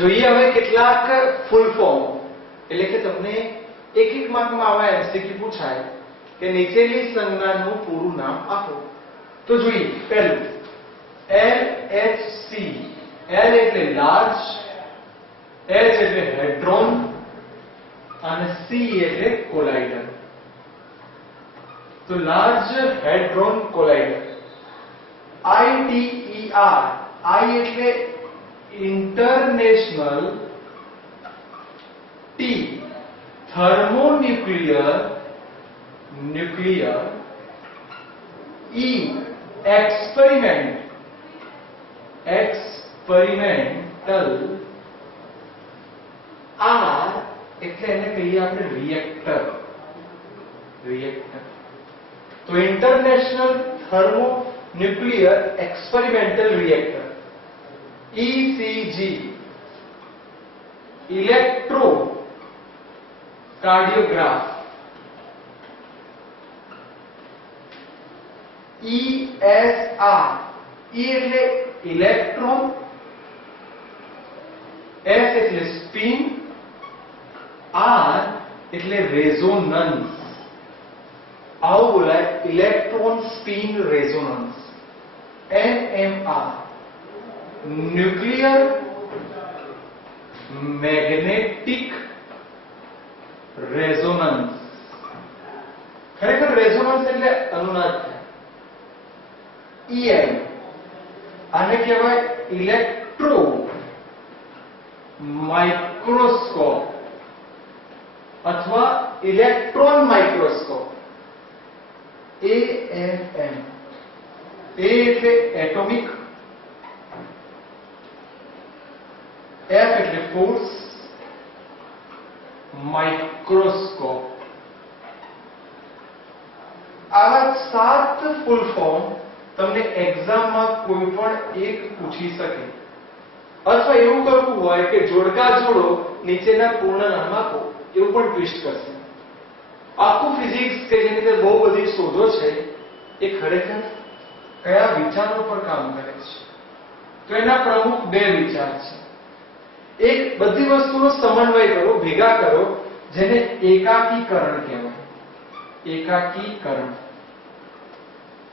જોઈએ હવે કેટલાક ફૂલ ફોર્મ, એટલે કે તમને એક માર્કમાં આવા એમસીક્યુ પૂછાય કે નીચેની સંજ્ઞાનું પૂરું નામ આપો. તો જોઈએ પહેલું LHC. L એટલે લાર્જ, H એટલે હેડ્રોન અને C એટલે કોલાઇડર. તો large hadron collider. ITER. I એટલે international, T thermonuclear, nuclear, E experiment, experimental, R એટલે એને કહીએ આપણે રિએક્ટર, રિએક્ટર. તો international thermonuclear experimental reactor. ECG electrocardiograph. ESR. E એટલે ઇલેક્ટ્રોન, S એટલે સ્પિન, R એટલે રેઝોનન્સ. આવું બોલાય electron spin resonance. NMR nuclear magnetic resonance. ખરેખર રેઝોનન્સ એટલે અનુનાદ થાય. EM આને કહેવાય ઇલેક્ટ્રો માઇક્રોસ્કોપ અથવા ઇલેક્ટ્રોન માઇક્રોસ્કોપ. AFM. A એટલે એટોમિક, F એટલે ફોર્સ, માઇક્રોસ્કોપ. આવા 7 ફૂલ ફોર્મ તમને એક્ઝામમાં કોઈ પણ એક પૂછી શકે. અથવા એવું કરવું હોય કે જોડકા જોડો નીચેના પૂર્ણ નામ આપો, એવું પણ ટ્વિસ્ટ કરશે. આખું ફિઝિક્સ કે જેની અંદર બહુ બધી શોધો છે એ ખરેખર કયા વિચારો પર કામ કરે છે? તો એના પ્રમુખ 2 વિચાર છે. એક, બધી વસ્તુનો સમન્વય કરો, ભેગા કરો, જેને એકાકીકરણ કહેવાય. એકાકીકરણ.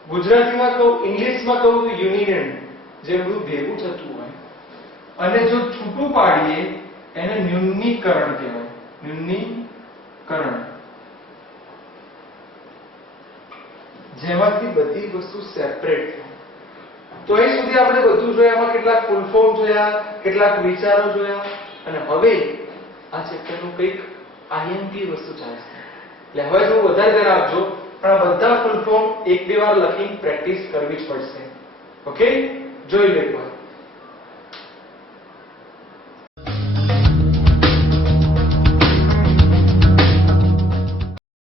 ગુજરાતીમાં કહું, ઇંગ્લિશમાં કહું તો યુનિયન, જે બધું ભેગું થતું હોય. અને જો છૂટું પાડીએ એને ન્યૂનીકરણ કહેવાય. ન્યૂનીકરણ, જેમાંથી બધી વસ્તુ સેપરેટ થાય. તો અહીં સુધી આપણે બધું જોયા. એમાં કેટલાક ફૂલ ફોર્મ જોયા, કેટલાક વિચારો જોયા, અને હવે આ ચેપ્ટરનું કંઈક IMP વસ્તુ ચાલશે. એટલે હવે જો વધારે ધ્યાન આપજો, પણ આ બધા ફૂલ ફોર્મ 1-2 વાર લખીને પ્રેક્ટિસ કરવી જ પડશે. ઓકે, જોઈ લો એકવાર.